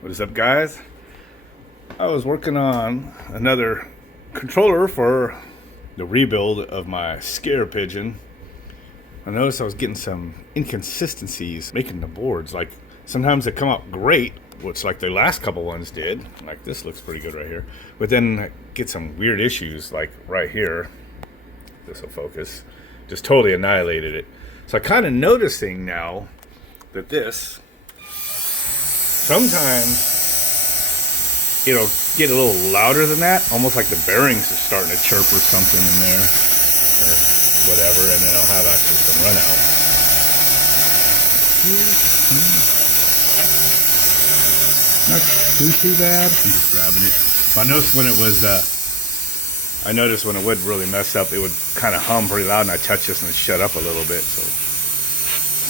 What is up, guys? I was working on another controller for the rebuild of my scare pigeon. I noticed I was getting some inconsistencies making the boards. Like sometimes they come out great, which like the last couple ones did. Like this looks pretty good right here. But then I get some weird issues like right here. This will focus. Just totally annihilated it. So I'm kind of noticing now that this sometimes it'll get a little louder than that, almost like the bearings are starting to chirp or something in there, or whatever, and then I'll have actually some run out. Not too bad. I'm just grabbing it. I noticed when it was, I noticed when it would really mess up, it would kind of hum pretty loud, and I touch this and it shut up a little bit, so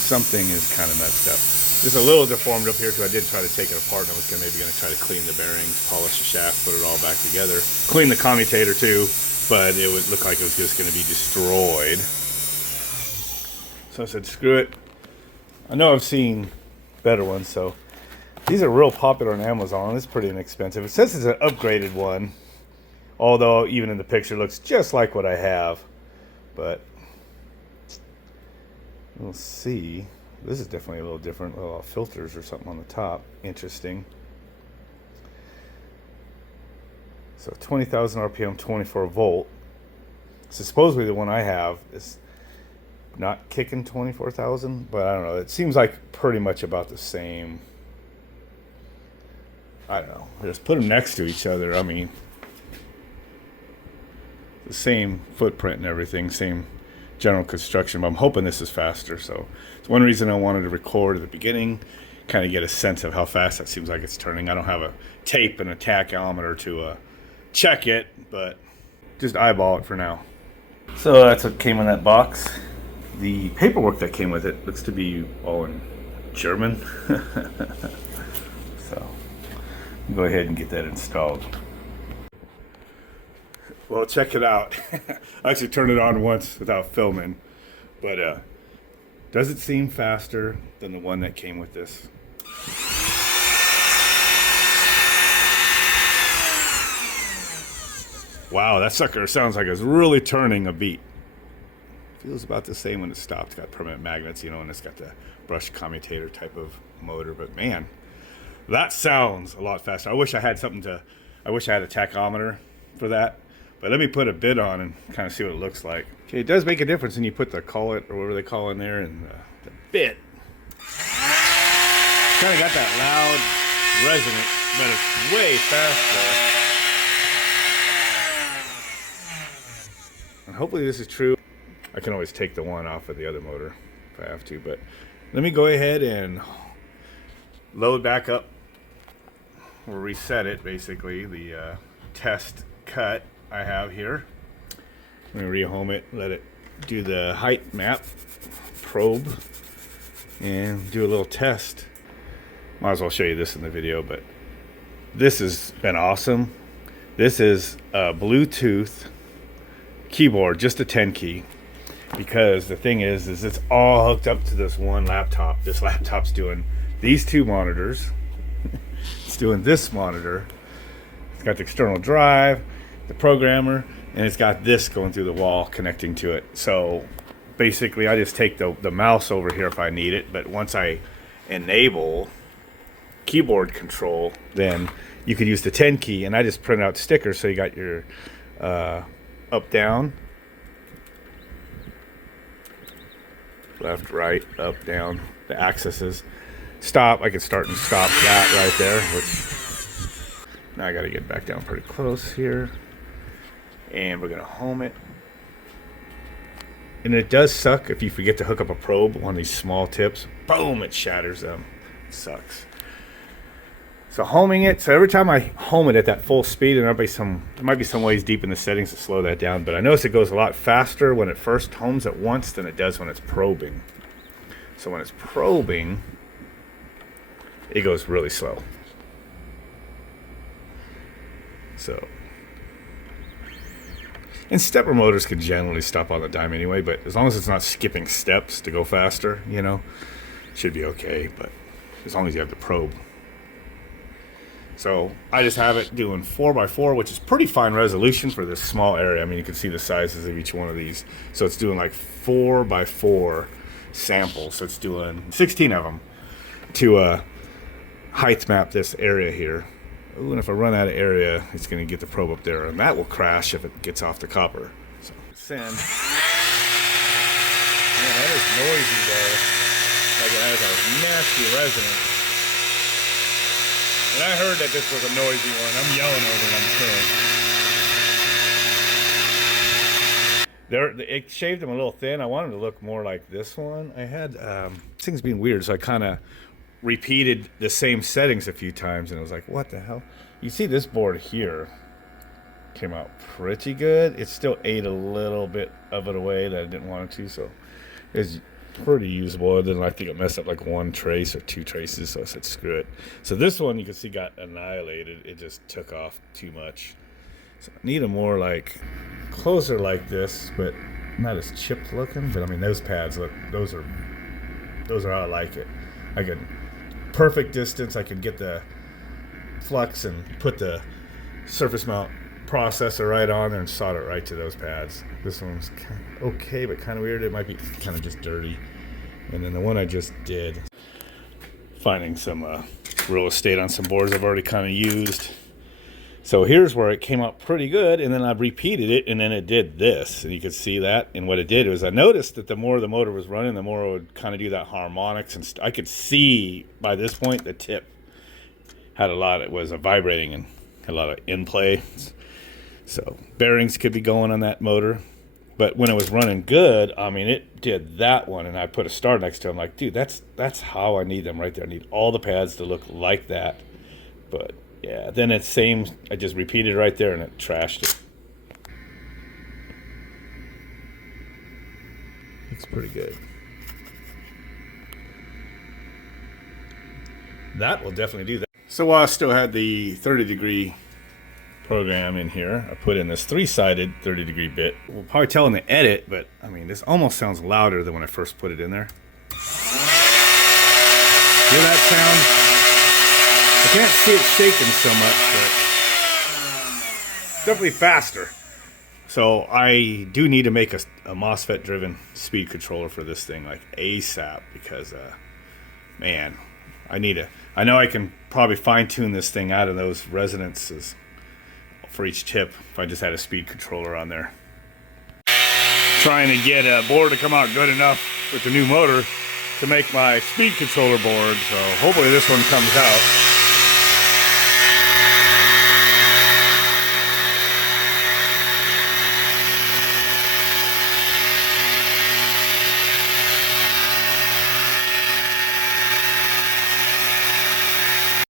something is kind of messed up. It's a little deformed up here, because I did try to take it apart, and I was maybe going to try to clean the bearings, polish the shaft, put it all back together. Clean the commutator too, but it would look like it was just going to be destroyed. So I said, screw it. I know I've seen better ones, so these are real popular on Amazon. It's pretty inexpensive. It says it's an upgraded one, although even in the picture it looks just like what I have. But we'll see. This is definitely a little different. Little filters or something on the top. Interesting. So 20,000 RPM, 24 volt. So supposedly the one I have is not kicking 24,000, but I don't know. It seems like pretty much about the same. I don't know. Just put them next to each other. I mean, the same footprint and everything, same general construction, but I'm hoping this is faster. So it's one reason I wanted to record at the beginning, kind of get a sense of how fast that seems like it's turning. I don't have a tape and a tachometer to check it, but just eyeball it for now. So that's what came in that box. The paperwork that came with it looks to be all in German. So go ahead and get that installed. Well, check it out. I actually turned it on once without filming, but does it seem faster than the one that came with this? Wow, that sucker sounds like it's really turning a beat. Feels about the same when it stopped. It's got permanent magnets, you know, and it's got the brush commutator type of motor, but man, that sounds a lot faster. I wish I had a tachometer for that. But let me put a bit on and kind of see what it looks like. Okay, it does make a difference when you put the collet or whatever they call in there and the bit. Kind of got that loud resonant, but it's way faster. And hopefully this is true. I can always take the one off of the other motor if I have to, but let me go ahead and load back up or reset it, basically, the test cut I have here. I'm going to rehome it, let it do the height map, probe, and do a little test. Might as well show you this in the video, but this has been awesome. This is a Bluetooth keyboard, just a 10 key, because the thing is it's all hooked up to this one laptop. This laptop's doing these two monitors. It's doing this monitor. It's got the external drive, the programmer, and it's got this going through the wall connecting to it. So basically I just take the mouse over here if I need it, but once I enable keyboard control, then you could use the 10 key, and I just print out stickers. So you got your up, down, left, right, up, down, the axes. Stop, I can start and stop that right there, which now I got to get back down pretty close here. And we're going to home it. And it does suck if you forget to hook up a probe on these small tips. Boom, it shatters them. It sucks. So homing it, so every time I home it at that full speed, and there might be some ways deep in the settings to slow that down, but I notice it goes a lot faster when it first homes at once than it does when it's probing. So when it's probing, it goes really slow. So, and stepper motors can generally stop on the dime anyway, but as long as it's not skipping steps to go faster, you know, it should be okay. But as long as you have the probe. So I just have it doing 4x4, which is pretty fine resolution for this small area. I mean, you can see the sizes of each one of these. So it's doing like 4x4 samples. So it's doing 16 of them to height map this area here. Ooh, and if I run out of area, it's going to get the probe up there, and that will crash if it gets off the copper. So send. Man, that is noisy though. Like it has a nasty resonance. And I heard that this was a noisy one. I'm yelling over it, I'm sure. It shaved them a little thin. I wanted to look more like this one. I had things being weird, so I kind of repeated the same settings a few times, and I was like, what the hell? You see this board here came out pretty good. It still ate a little bit of it away that I didn't want it to, so it's pretty usable. Other than I think it messed up like one trace or two traces, so I said screw it. So this one you can see got annihilated. It just took off too much. So I need a more like closer like this, but not as chipped looking. But I mean, those pads look, those are how I like it. I can perfect distance. I can get the flux and put the surface mount processor right on there and solder it right to those pads. This one's kind of okay, but kind of weird. It might be kind of just dirty. And then the one I just did, finding some real estate on some boards I've already kind of used. So here's where it came out pretty good, and then I repeated it, and then it did this, and you could see that. And what it did was I noticed that the more the motor was running, the more it would kind of do that harmonics, and I could see by this point the tip had a lot. It was vibrating and had a lot of in play. So bearings could be going on that motor. But when it was running good, I mean, it did that one, and I put a star next to it. I'm like, dude, that's how I need them right there. I need all the pads to look like that. But yeah, then it's same. I just repeated right there, and it trashed it. It's pretty good. That will definitely do that. So while I still had the 30-degree program in here, I put in this 3-sided 30-degree bit. We'll probably tell in the edit, but I mean, this almost sounds louder than when I first put it in there. Hear that sound? I can't see it shaking so much, but definitely faster. So I do need to make a MOSFET-driven speed controller for this thing, like ASAP, because man, I know I can probably fine-tune this thing out of those resonances for each tip if I just had a speed controller on there. Trying to get a board to come out good enough with the new motor to make my speed controller board, so hopefully this one comes out.